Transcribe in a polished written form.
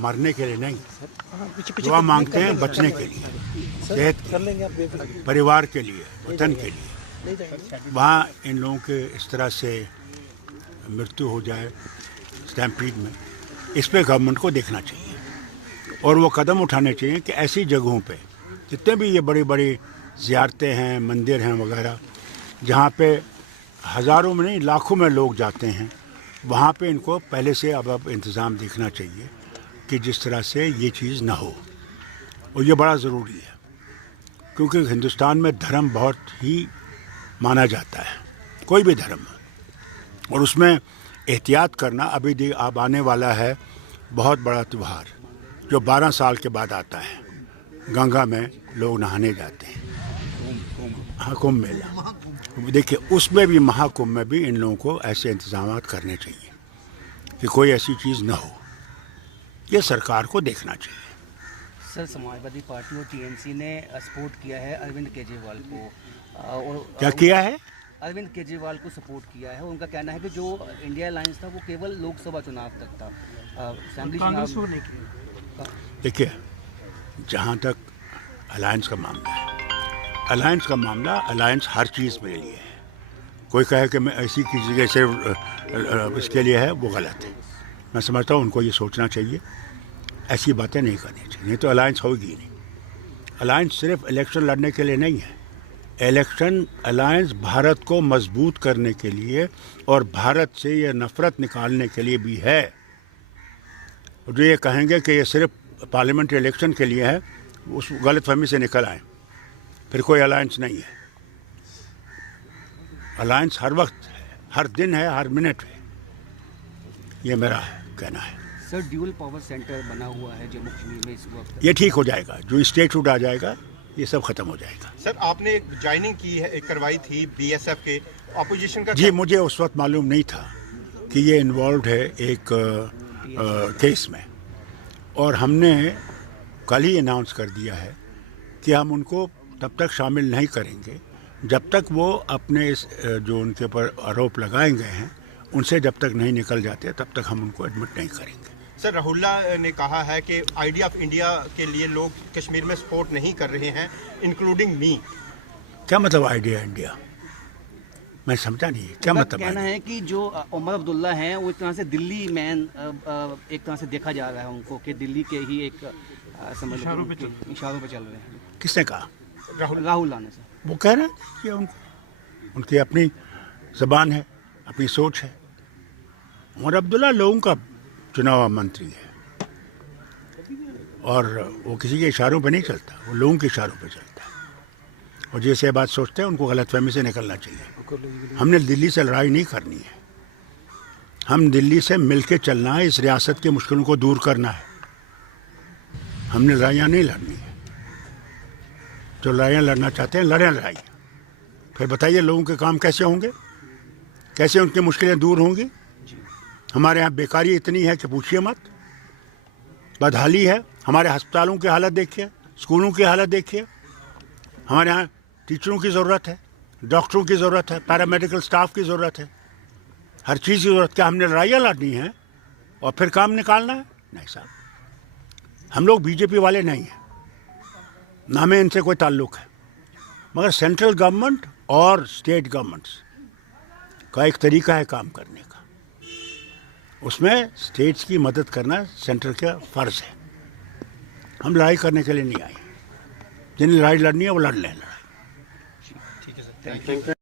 मरने के लिए नहीं, दुआ मांगते हैं बचने के लिए, सेहत के लिए, परिवार के लिए, वतन के लिए। वहाँ इन लोगों के इस तरह से मृत्यु हो जाए स्टैम्पीड में, इस पे गवर्नमेंट को देखना चाहिए और वो कदम उठाने चाहिए कि ऐसी जगहों पे जितने भी ये बड़ी बड़ी ज़ियारतें हैं, मंदिर हैं वगैरह, जहाँ पे हज़ारों में नहीं लाखों में लोग जाते हैं, वहाँ पे इनको पहले से अब इंतज़ाम देखना चाहिए कि जिस तरह से ये चीज़ ना हो। और ये बड़ा ज़रूरी है क्योंकि हिंदुस्तान में धर्म बहुत ही माना जाता है, कोई भी धर्म, और उसमें एहतियात करना। अभी अब आने वाला है बहुत बड़ा त्यौहार जो 12 साल के बाद आता है, गंगा में लोग नहाने जाते हैं, हाँ, कुंभ मेला। देखिए उसमें भी, महाकुंभ में भी इन लोगों को ऐसे इंतजाम करने चाहिए कि कोई ऐसी चीज़ न हो, ये सरकार को देखना चाहिए। सर, समाजवादी पार्टी और टीएमसी ने सपोर्ट किया है अरविंद केजरीवाल को, और क्या किया है? अरविंद केजरीवाल को सपोर्ट किया है। उनका कहना है कि जो इंडिया अलायंस था वो केवल लोकसभा चुनाव तक था, असेंबली चुनाव नहीं किया। देखिए, जहाँ तक अलायंस का मामला है, अलायंस का मामला, अलायंस हर चीज़ के लिए है। कोई कहे कि मैं ऐसी किसी जगह से इसके लिए है, वो गलत है। मैं समझता हूँ उनको ये सोचना चाहिए, ऐसी बातें नहीं करनी चाहिए, नहीं तो अलायंस होगी नहीं। अलायंस सिर्फ इलेक्शन लड़ने के लिए नहीं है, अलायंस भारत को मजबूत करने के लिए और भारत से ये नफरत निकालने के लिए भी है। जो ये कहेंगे कि ये सिर्फ पार्लियामेंट्री इलेक्शन के लिए है, उस गलतफहमी से निकल आए, फिर कोई अलायंस नहीं है। अलायंस हर वक्त है, हर दिन है, हर मिनट है, ये मेरा कहना है। सर, ड्यूल पावर सेंटर बना हुआ है जम्मू कश्मीर में इस वक्त, ये ठीक हो जाएगा, जो स्टेटहुड आ जाएगा ये सब खत्म हो जाएगा। सर, आपने एक ज्वाइनिंग की है, करवाई थी बीएसएफ के ऑपोजिशन का। जी, मुझे उस वक्त मालूम नहीं था कि ये इन्वॉल्व है एक केस में, और हमने कल ही अनाउंस कर दिया है कि हम उनको तब तक शामिल नहीं करेंगे जब तक वो अपने इस जो उनके ऊपर आरोप लगाए गए हैं उनसे जब तक नहीं निकल जाते तब तक हम उनको एडमिट नहीं करेंगे। सर, राहुल्ला ने कहा है कि आइडिया ऑफ इंडिया के लिए लोग कश्मीर में सपोर्ट नहीं कर रहे हैं, इंक्लूडिंग मी। क्या मतलब आइडिया इंडिया? मैं समझा नहीं, क्या मतलब? कहना है कि जो उमर अब्दुल्ला हैं वो एक तरह से दिल्ली मैन, एक तरह से देखा जा रहा है उनको कि दिल्ली के ही एक इशारों पे चल रहे हैं। किसने कहा? राहुल ने। सर, वो कह रहे हैं कि उनकी अपनी ज़बान है, अपनी सोच है। उमर अब्दुल्ला लोगों का चुनाव मंत्री है और वो किसी के इशारों पे नहीं चलता, वो लोगों के इशारों पे चलता है। और जैसे बात सोचते हैं उनको गलतफहमी से निकलना चाहिए। हमने दिल्ली से लड़ाई नहीं करनी है, हम दिल्ली से मिलके चलना है, इस रियासत की मुश्किलों को दूर करना है। हमने लड़ाइयाँ नहीं लड़नी है। जो लड़ाइयाँ लड़ना चाहते हैं लड़ें लड़ाई, फिर बताइए लोगों के काम कैसे होंगे, कैसे उनकी मुश्किलें दूर होंगी। हमारे यहाँ बेकारी इतनी है कि पूछिए मत, बदहाली है। हमारे अस्पतालों की हालत देखिए, स्कूलों की हालत देखिए। हमारे यहाँ टीचरों की ज़रूरत है, डॉक्टरों की ज़रूरत है, पैरामेडिकल स्टाफ की ज़रूरत है, हर चीज़ की ज़रूरत। क्या हमने लड़ाइयाँ लड़नी है और फिर काम निकालना है? नहीं साहब, हम लोग बीजेपी वाले नहीं हैं, ना में इनसे कोई ताल्लुक़ है। मगर सेंट्रल गवर्नमेंट और स्टेट गवर्नमेंट्स का एक तरीका है काम करने का, उसमें स्टेट्स की मदद करना सेंटर का फ़र्ज़ है। हम लड़ाई करने के लिए नहीं आए, जिन्हें लड़ाई लड़नी है वो लड़ लें लड़ाई। ठीक है सर, थैंक यू।